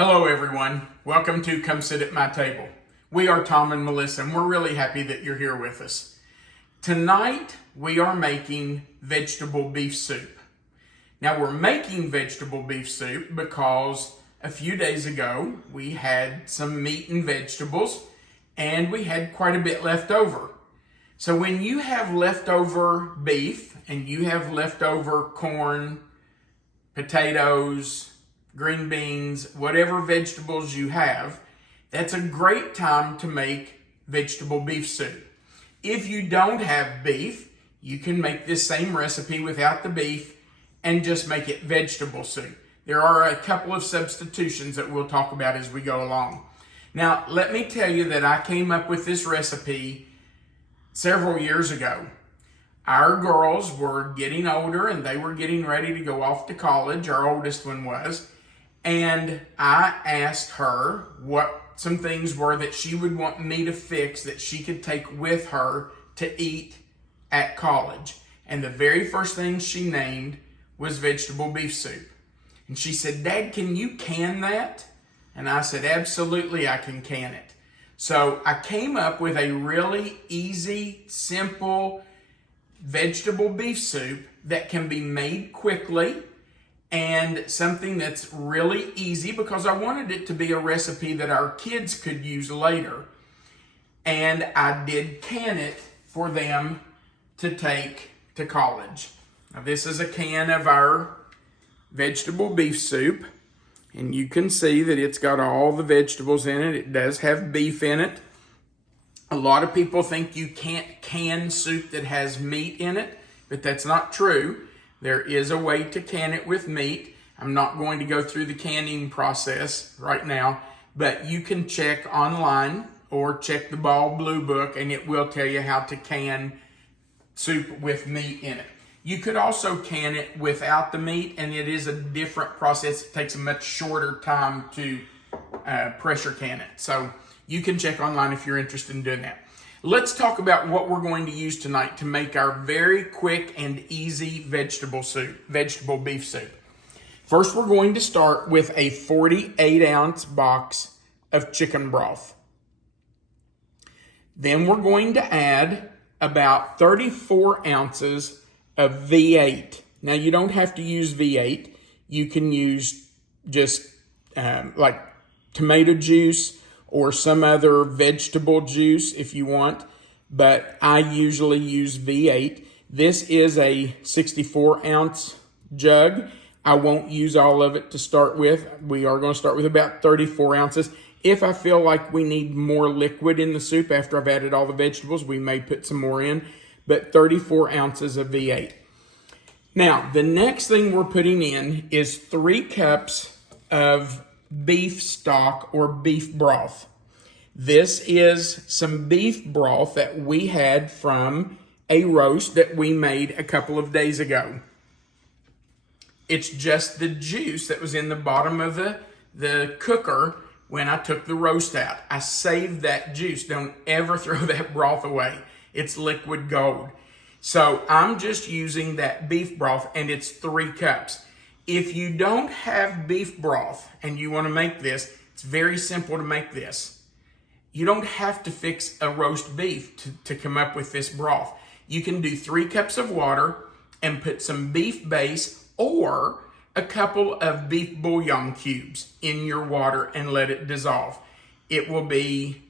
Hello everyone, welcome to Come Sit at My Table. We are Tom and Melissa and we're really happy that you're here with us. Tonight we are making vegetable beef soup. Now we're making vegetable beef soup because a few days ago we had some meat and vegetables and we had quite a bit left over. So when you have leftover beef and you have leftover corn, potatoes, green beans, whatever vegetables you have, that's a great time to make vegetable beef soup. If you don't have beef, you can make this same recipe without the beef and just make it vegetable soup. There are a couple of substitutions that we'll talk about as we go along. Now, let me tell you that I came up with this recipe several years ago. Our girls were getting older and they were getting ready to go off to college. Our oldest one was. And I asked her what some things were that she would want me to fix that she could take with her to eat at college. And the very first thing she named was vegetable beef soup. And she said, "Dad, can you can that?" And I said, "Absolutely, I can can it." So I came up with a really easy, simple vegetable beef soup that can be made quickly and something that's really easy because I wanted it to be a recipe that our kids could use later. And I did can it for them to take to college. Now this is a can of our vegetable beef soup. And you can see that it's got all the vegetables in it. It does have beef in it. A lot of people think you can't can soup that has meat in it, but that's not true. There is a way to can it with meat. I'm not going to go through the canning process right now, but you can check online or check the Ball Blue Book and it will tell you how to can soup with meat in it. You could also can it without the meat and it is a different process. It takes a much shorter time to pressure can it. So you can check online if you're interested in doing that. Let's talk about what we're going to use tonight to make our very quick and easy vegetable beef soup. First, we're going to start with a 48-ounce box of chicken broth. Then we're going to add about 34 ounces of V8. Now, you don't have to use V8. You can use just like tomato juice or some other vegetable juice if you want, but I usually use V8. This is a 64-ounce jug. I won't use all of it to start with. We are going to start with about 34 ounces. If I feel like we need more liquid in the soup after I've added all the vegetables, we may put some more in, but 34 ounces of V8. Now, the next thing we're putting in is 3 cups of beef stock or beef broth. This is some beef broth that we had from a roast that we made a couple of days ago. It's just the juice that was in the bottom of the cooker when I took the roast out. I saved that juice. Don't ever throw that broth away. It's liquid gold. So I'm just using that beef broth and it's 3 cups. If you don't have beef broth and you want to make this, it's very simple to make this. You don't have to fix a roast beef to come up with this broth. You can do 3 cups of water and put some beef base or a couple of beef bouillon cubes in your water and let it dissolve. It will be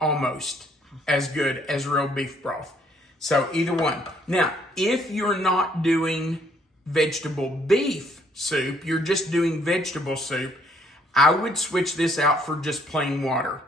almost as good as real beef broth. So either one. Now, if you're not doing vegetable beef soup, you're just doing vegetable soup, I would switch this out for just plain water.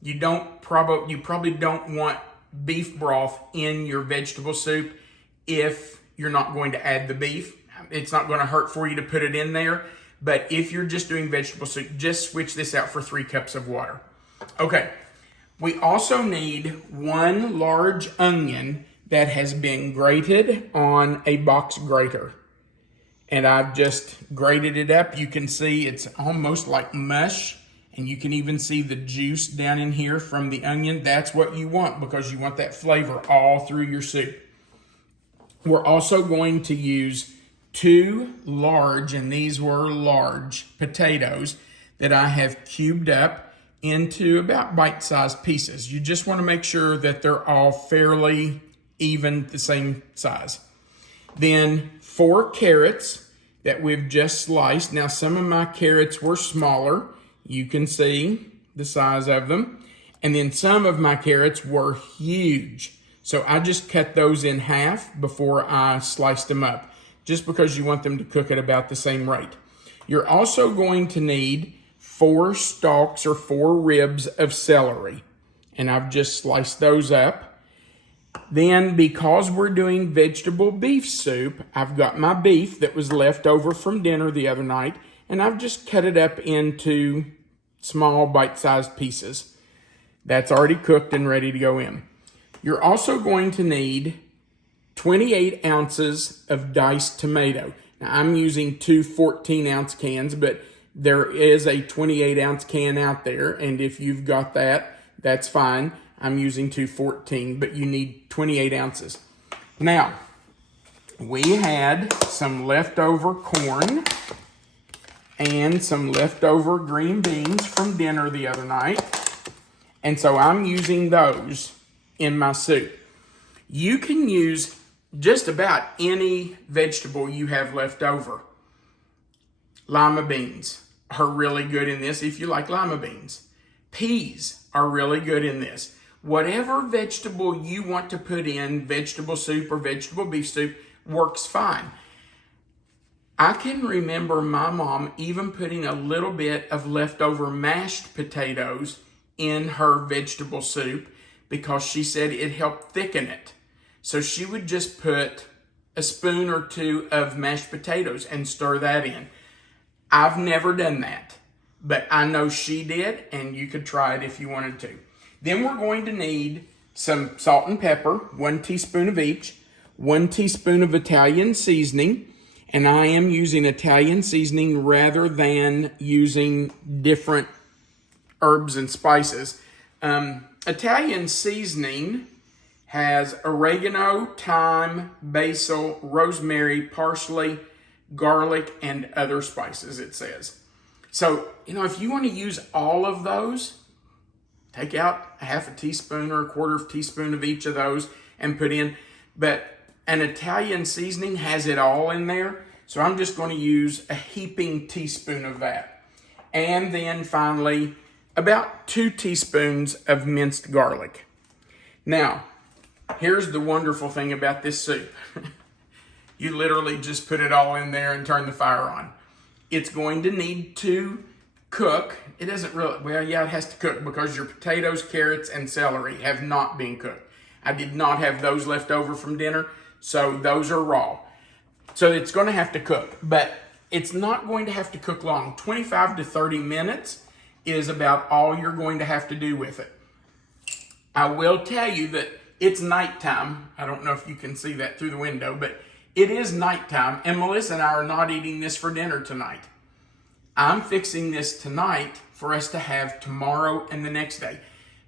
You probably don't want beef broth in your vegetable soup if you're not going to add the beef. It's not going to hurt for you to put it in there, but if you're just doing vegetable soup, just switch this out for 3 cups of water. Okay, we also need 1 large onion that has been grated on a box grater. And I've just grated it up. You can see it's almost like mush. And you can even see the juice down in here from the onion. That's what you want because you want that flavor all through your soup. We're also going to use 2 large, and these were large potatoes that I have cubed up into about bite-sized pieces. You just want to make sure that they're all fairly even, the same size. Then 4 carrots that we've just sliced. Now some of my carrots were smaller. You can see the size of them. And then some of my carrots were huge. So I just cut those in half before I sliced them up, just because you want them to cook at about the same rate. You're also going to need 4 stalks or 4 ribs of celery. And I've just sliced those up. Then, because we're doing vegetable beef soup, I've got my beef that was left over from dinner the other night, and I've just cut it up into small bite-sized pieces. That's already cooked and ready to go in. You're also going to need 28 ounces of diced tomato. Now, I'm using 2 14-ounce cans, but there is a 28-ounce can out there, and if you've got that, that's fine. I'm using 2 14, but you need 28 ounces. Now, we had some leftover corn and some leftover green beans from dinner the other night, and so I'm using those in my soup. You can use just about any vegetable you have left over. Lima beans are really good in this if you like lima beans. Peas are really good in this. Whatever vegetable you want to put in vegetable soup or vegetable beef soup works fine. I can remember my mom even putting a little bit of leftover mashed potatoes in her vegetable soup because she said it helped thicken it. So she would just put a spoon or 2 of mashed potatoes and stir that in. I've never done that, but I know she did, and you could try it if you wanted to. Then we're going to need some salt and pepper, 1 teaspoon of each, 1 teaspoon of Italian seasoning, and I am using Italian seasoning rather than using different herbs and spices. Italian seasoning has oregano, thyme, basil, rosemary, parsley, garlic, and other spices, it says. So, if you want to use all of those, take out a half a teaspoon or a quarter of a teaspoon of each of those and put in. But an Italian seasoning has it all in there. So I'm just going to use a heaping teaspoon of that. And then finally, about 2 teaspoons of minced garlic. Now, here's the wonderful thing about this soup. You literally just put it all in there and turn the fire on. It's going to need to cook. It doesn't really, well, yeah, it has to cook because your potatoes, carrots, and celery have not been cooked. I did not have those left over from dinner, so those are raw. So it's going to have to cook, but it's not going to have to cook long. 25 to 30 minutes is about all you're going to have to do with it. I will tell you that it's nighttime. I don't know if you can see that through the window, but it is nighttime, and Melissa and I are not eating this for dinner tonight. I'm fixing this tonight for us to have tomorrow and the next day,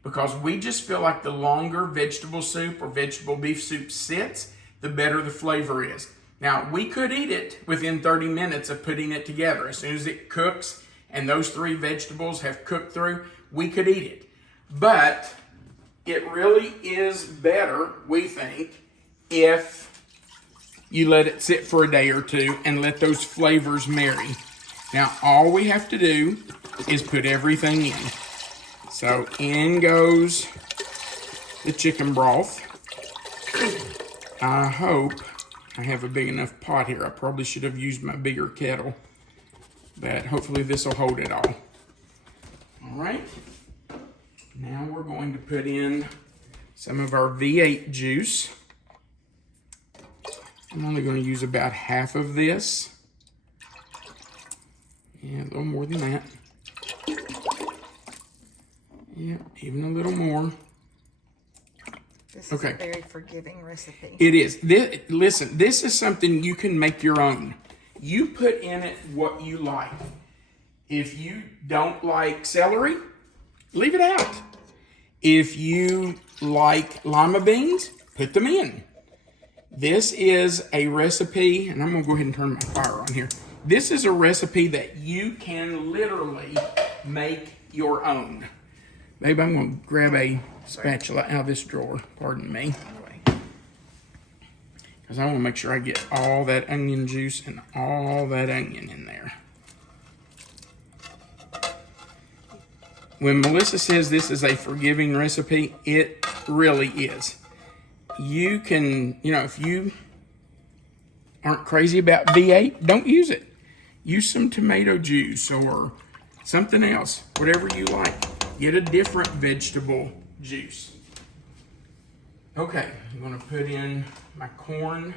because we just feel like the longer vegetable soup or vegetable beef soup sits, the better the flavor is. Now, we could eat it within 30 minutes of putting it together. As soon as it cooks and those 3 vegetables have cooked through, we could eat it. But it really is better, we think, if you let it sit for a day or 2 and let those flavors marry. Now, all we have to do is put everything in. So in goes the chicken broth. I hope I have a big enough pot here. I probably should have used my bigger kettle, but hopefully this will hold it all. All right. Now we're going to put in some of our V8 juice. I'm only going to use about half of this. Yeah, a little more than that. Yeah, even a little more. This is a very forgiving recipe. It is. Listen, this is something you can make your own. You put in it what you like. If you don't like celery, leave it out. If you like lima beans, put them in. This is a recipe, and I'm gonna go ahead and turn my fire on here. This is a recipe that you can literally make your own. Babe, I'm gonna grab a spatula out of this drawer, pardon me. Because I want to make sure I get all that onion juice and all that onion in there. When Melissa says this is a forgiving recipe, it really is. You can, if you aren't crazy about V8, don't use it. Use some tomato juice or something else, whatever you like. Get a different vegetable juice. Okay, I'm going to put in my corn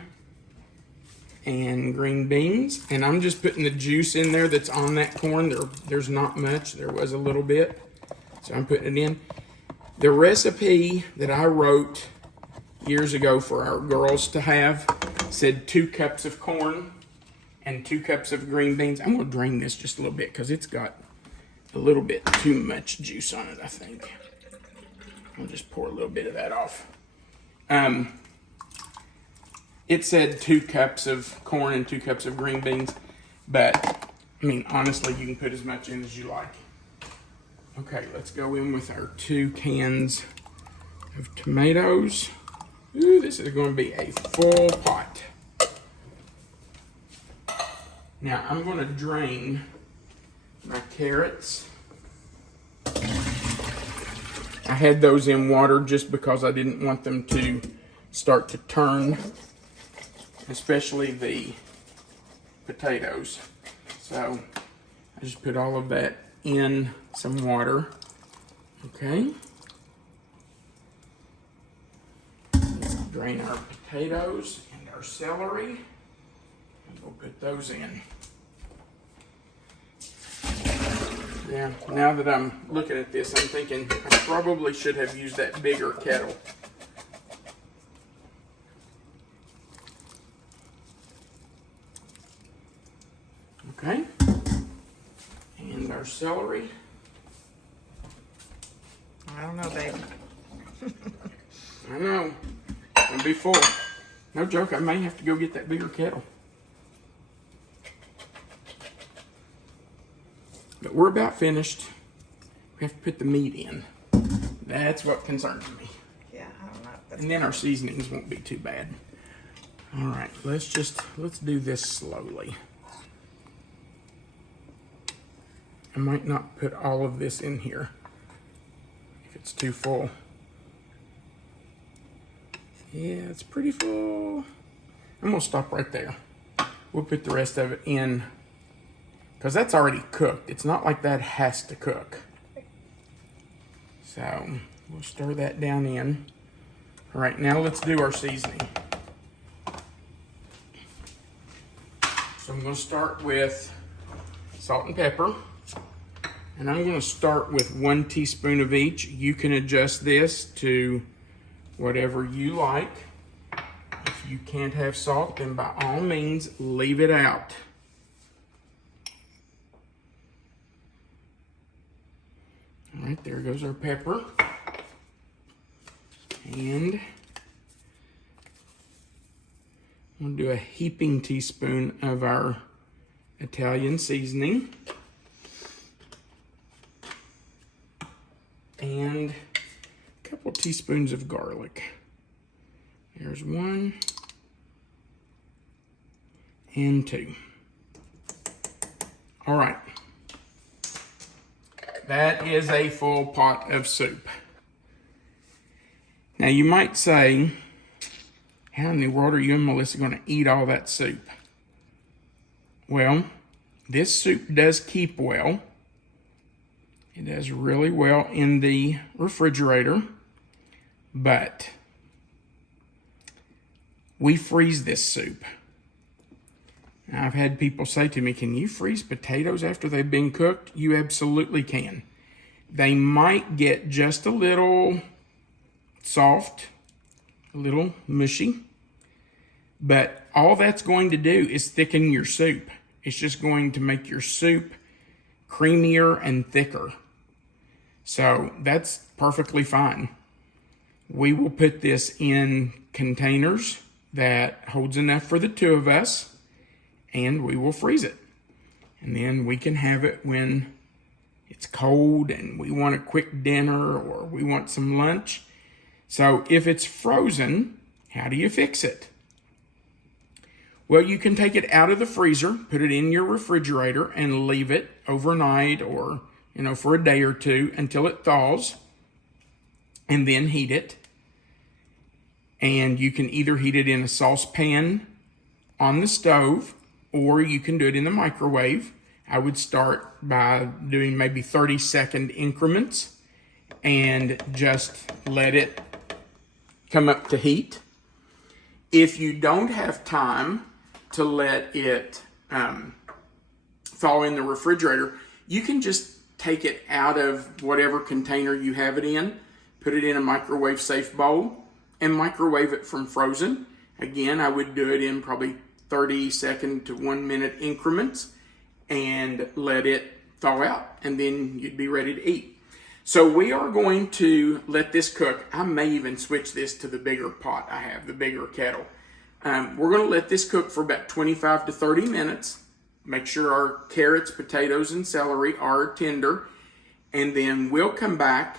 and green beans, and I'm just putting the juice in there that's on that corn. There's not much. There was a little bit, so I'm putting it in. The recipe that I wrote years ago for our girls to have said 2 cups of corn and 2 cups of green beans. I'm going to drain this just a little bit because it's got a little bit too much juice on it, I think. I'll just pour a little bit of that off. It said 2 cups of corn and 2 cups of green beans, but I mean, honestly, you can put as much in as you like. Okay, let's go in with our 2 cans of tomatoes. Ooh, this is going to be a full pot. Now, I'm going to drain my carrots. I had those in water just because I didn't want them to start to turn, especially the potatoes. So I just put all of that in some water. Okay. Let's drain our potatoes and our celery, and we'll put those in. Yeah, now that I'm looking at this, I'm thinking I probably should have used that bigger kettle. Okay. And our celery. I don't know, baby. I know. It'll be full. No joke, I may have to go get that bigger kettle. But we're about finished. We have to put the meat in. That's what concerns me. Yeah, I don't know. And then our seasonings won't be too bad. All right, let's do this slowly. I might not put all of this in here if it's too full. Yeah, it's pretty full. I'm gonna stop right there. We'll put the rest of it in because that's already cooked. It's not like that has to cook. So we'll stir that down in. All right, now let's do our seasoning. So I'm gonna start with salt and pepper. And I'm gonna start with 1 teaspoon of each. You can adjust this to whatever you like. If you can't have salt, then by all means, leave it out. All right, there goes our pepper. And I'm gonna do a heaping teaspoon of our Italian seasoning. And a couple teaspoons of garlic. There's 1 and 2. All right. That is a full pot of soup. Now you might say, how in the world are you and Melissa going to eat all that soup? Well, this soup does keep well. It does really well in the refrigerator, but we freeze this soup. Now, I've had people say to me, can you freeze potatoes after they've been cooked? You absolutely can. They might get just a little soft, a little mushy, but all that's going to do is thicken your soup. It's just going to make your soup creamier and thicker. So that's perfectly fine. We will put this in containers that holds enough for the two of us, and we will freeze it. And then we can have it when it's cold and we want a quick dinner or we want some lunch. So if it's frozen, how do you fix it? Well, you can take it out of the freezer, put it in your refrigerator, and leave it overnight or, for a day or two until it thaws, and then heat it. And you can either heat it in a saucepan on the stove, or you can do it in the microwave. I would start by doing maybe 30-second increments and just let it come up to heat. If you don't have time to let it thaw in the refrigerator, you can just take it out of whatever container you have it in, put it in a microwave safe bowl, and microwave it from frozen. Again, I would do it in probably 30-second to 1-minute increments and let it thaw out, and then you'd be ready to eat. So we are going to let this cook. I may even switch this to the bigger pot I have, the bigger kettle. We're going to let this cook for about 25 to 30 minutes. Make sure our carrots, potatoes, and celery are tender. And then we'll come back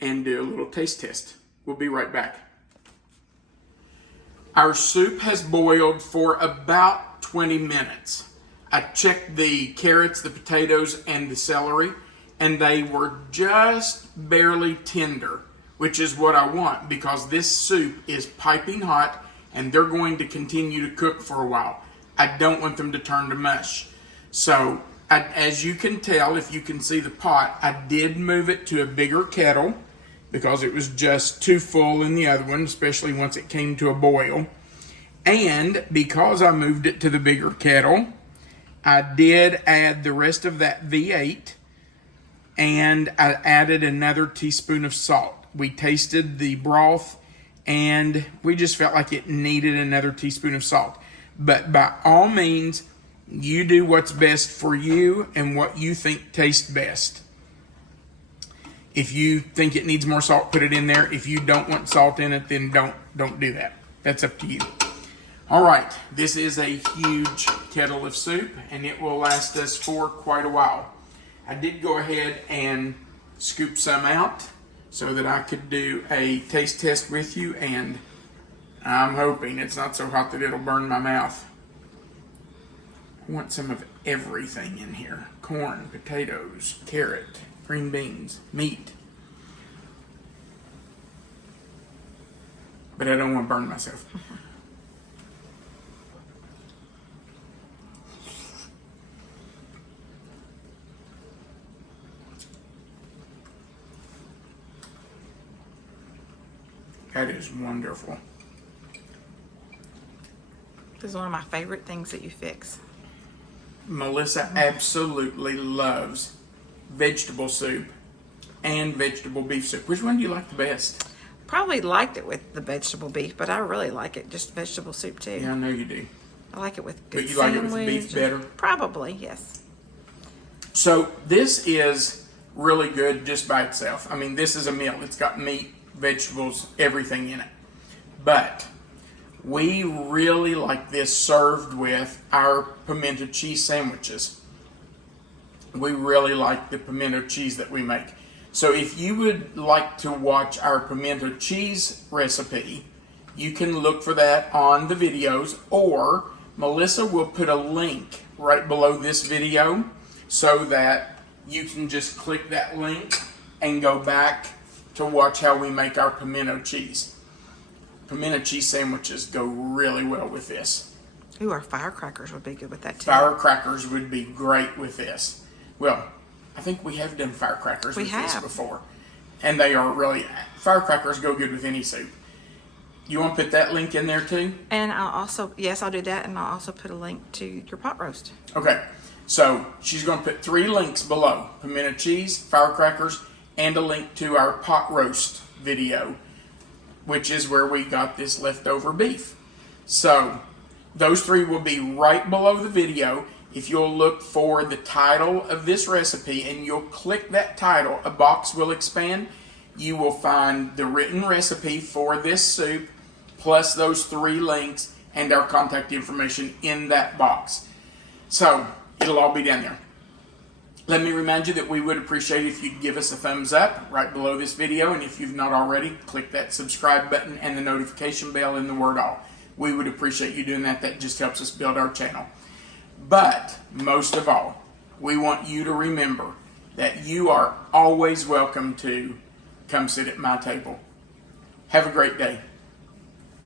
and do a little taste test. We'll be right back. Our soup has boiled for about 20 minutes. I checked the carrots, the potatoes, and the celery, and they were just barely tender, which is what I want because this soup is piping hot and they're going to continue to cook for a while. I don't want them to turn to mush. So, as you can tell, if you can see the pot, I did move it to a bigger kettle because it was just too full in the other one, especially once it came to a boil. And because I moved it to the bigger kettle, I did add the rest of that V8, and I added another teaspoon of salt. We tasted the broth, and we just felt like it needed another teaspoon of salt. But by all means, you do what's best for you and what you think tastes best. If you think it needs more salt, put it in there. If you don't want salt in it, then don't do that. That's up to you. All right, this is a huge kettle of soup, and it will last us for quite a while. I did go ahead and scoop some out so that I could do a taste test with you, and I'm hoping it's not so hot that it'll burn my mouth. I want some of everything in here. Corn, potatoes, carrot, green beans, meat. But I don't want to burn myself. That is wonderful. This is one of my favorite things that you fix. Melissa absolutely loves vegetable soup and vegetable beef soup. Which one do you like the best? Probably liked it with the vegetable beef, but I really like it just vegetable soup too. Yeah, I know you do. I like it with good But you like it with the beef better? Probably, yes. So this is really good just by itself. I mean, this is a meal. It's got meat, vegetables, everything in it. But we really like this served with our pimento cheese sandwiches. We really like the pimento cheese that we make. So if you would like to watch our pimento cheese recipe, you can look for that on the videos, or Melissa will put a link right below this video so that you can just click that link and go back to watch how we make our pimento cheese. Pimento cheese sandwiches go really well with this. Ooh, our firecrackers would be good with that too. Firecrackers would be great with this. Well, I think we have done firecrackers with this before. And they are really, firecrackers go good with any soup. You want to put that link in there too? And I'll also, yes, I'll do that, and I'll also put a link to your pot roast. Okay, so she's going to put 3 links below. Pimento cheese, firecrackers, and a link to our pot roast video, which is where we got this leftover beef. So those 3 will be right below the video. If you'll look for the title of this recipe and you'll click that title, a box will expand. You will find the written recipe for this soup plus those 3 links, and our contact information in that box. So it'll all be down there. Let me remind you that we would appreciate if you'd give us a thumbs up right below this video, and if you've not already, click that subscribe button and the notification bell in the word all. We would appreciate you doing that. That just helps us build our channel. But most of all, we want you to remember that you are always welcome to come sit at my table. Have a great day.